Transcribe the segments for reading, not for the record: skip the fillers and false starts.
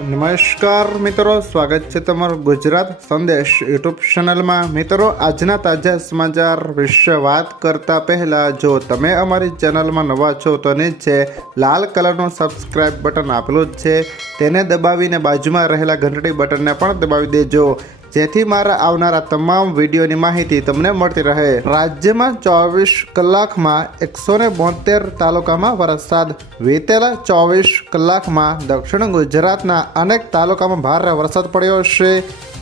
નમસ્કાર મિત્રો, સ્વાગત છે તમારું ગુજરાત સંદેશ યુટ્યુબ ચેનલમાં। મિત્રો, આજના તાજા સમાચાર વિશે વાત કરતા પહેલા જો તમે અમારી ચેનલમાં નવા છો તો નીચે લાલ કલરનું સબસ્ક્રાઇબ બટન આપેલું જ છે, તેને દબાવીને બાજુમાં રહેલા ઘંટડી બટનને પણ દબાવી દેજો, જેથી મારા આવનારા તમામ વિડીયોની માહિતી તમને મળતી રહે। રાજ્યમાં 24 કલાકમાં 172 તાલુકામાં વરસાદ। વીતેલા 24 કલાકમાં દક્ષિણ ગુજરાતના અનેક તાલુકામાં ભારે વરસાદ પડ્યો છે।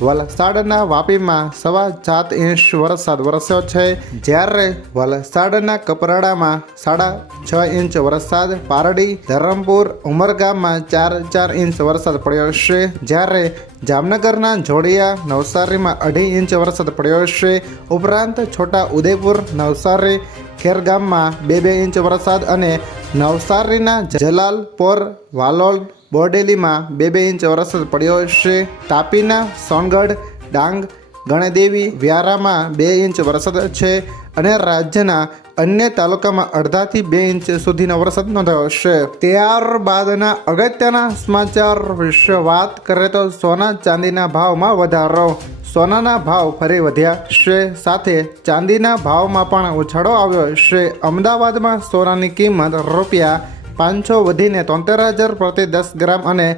વલસાડના વાપીમાં 7.5 ઇંચ વરસાદ વરસ્યો છે, જ્યારે વલસાડના કપરાડામાં 6.5 ઇંચ વરસાદ, પારડી, ધરમપુર, ઉમરગામમાં 4 ઇંચ વરસાદ પડ્યો છે, જ્યારે જામનગરના જોડિયા, નવસારીમાં 2.5 ઇંચ વરસાદ પડ્યો છે। ઉપરાંત છોટા ઉદેપુર, નવસારી, ખેરગામમાં 2 ઇંચ વરસાદ અને નવસારીના જલાલપોર, વાલોલ, બોડેલીમાં 2 ઇંચ વરસાદ પડ્યો છે। તાપીના સોનગઢ, ડાંગ, ગણદેવી, વ્યારામાં 2 ઇંચ વરસાદ છે અને રાજ્યના અન્ય તાલુકામાં 1.5 થી 2 ઇંચ સુધીનો વરસાદ નોંધાયો છે। ત્યારબાદના અગત્યના સમાચાર વિશે વાત કરીએ તો સોના ચાંદીના ભાવમાં વધારો। સોનાના ભાવ ફરી વધ્યા છે, સાથે ચાંદીના ભાવમાં પણ ઉછાળો આવ્યો છે। અમદાવાદમાં સોનાની કિંમત ₹500 વધીને 73,000 પ્રતિ 10 ગ્રામ અને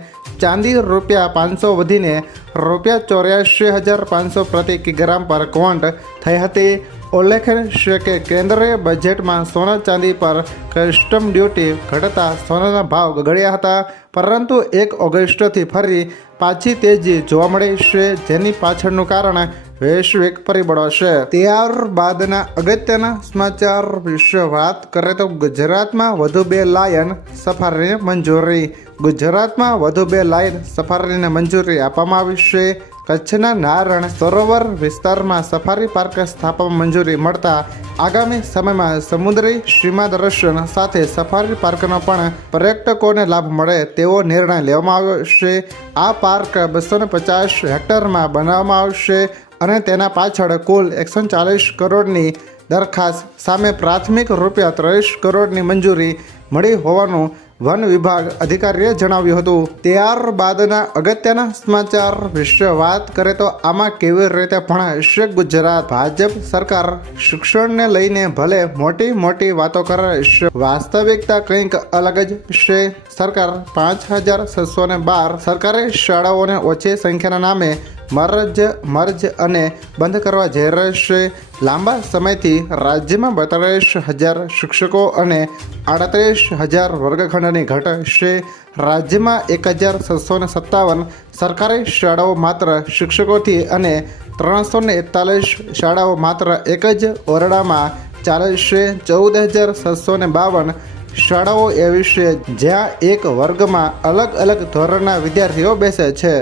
ચાંદી ₹500 વધીને ₹84,500 પ્રતિ કિગ્રામ પર ક્વોન્ટ થઈ હતી। ઉલ્લેખનીય છે કે કેન્દ્રીય બજેટમાં સોના ચાંદી પર કસ્ટમ ડ્યુટી ઘટતા સોનાના ભાવ ગગડ્યા હતા, પરંતુ 1 ઓગસ્ટથી ફરી પાછી તેજી જોવા મળી છે, જેની પાછળનું કારણ વૈશ્વિક પરિબળો છે। ત્યારબાદના અગત્યના સમાચાર વિશે વાત કરીએ તો ગુજરાતમાં વધુ 2 લાયન સફારીને મંજૂરી। ગુજરાતમાં વધુ 2 લાયન સફારીને મંજૂરી આપવામાં આવી છે। કચ્છના નારણ સરોવર વિસ્તારમાં સફારી પાર્ક સ્થાપવામાં મંજૂરી મળતા આગામી સમયમાં સમુદ્રી સીમા દર્શન સાથે સફારી પાર્કનો પણ પર્યટકોને લાભ મળે તેવો નિર્ણય લેવામાં આવ્યો છે। આ પાર્ક 250 હેક્ટરમાં બનાવવામાં આવશે અને તેના પાછળ કુલ 140 કરોડની દરખાસ્ત સામે પ્રાથમિક ₹30 કરોડની મંજૂરી મળી હોવાનું વન વિભાગ અધિકારીએ જણાવ્યું હતું। ત્યારબાદના અગત્યના સમાચાર વિશે વાત કરીએ તો આમાં કેવી રીતે ભણાશે ગુજરાત? ભાજપ સરકાર શિક્ષણને લઈને ભલે મોટી વાતો કરે છે, વાસ્તવિકતા કંઈક અલગ જ છે। સરકાર 5,612 સરકારી શાળાઓને ઓછી સંખ્યાના નામે મર્જ અને બંધ કરવા જઈ રહી છે। લાંબા સમયથી રાજ્યમાં 32,000 શિક્ષકો અને 38,000 વર્ગખંડની ઘટ છે। રાજ્યમાં 1,657 સરકારી શાળાઓ માત્ર શિક્ષકોથી અને 341 શાળાઓ માત્ર એક જ ઓરડામાં ચાલે છે। 14,652 શાળાઓ એવી છે જ્યાં એક વર્ગમાં અલગ ધોરણના વિદ્યાર્થીઓ બેસે છે।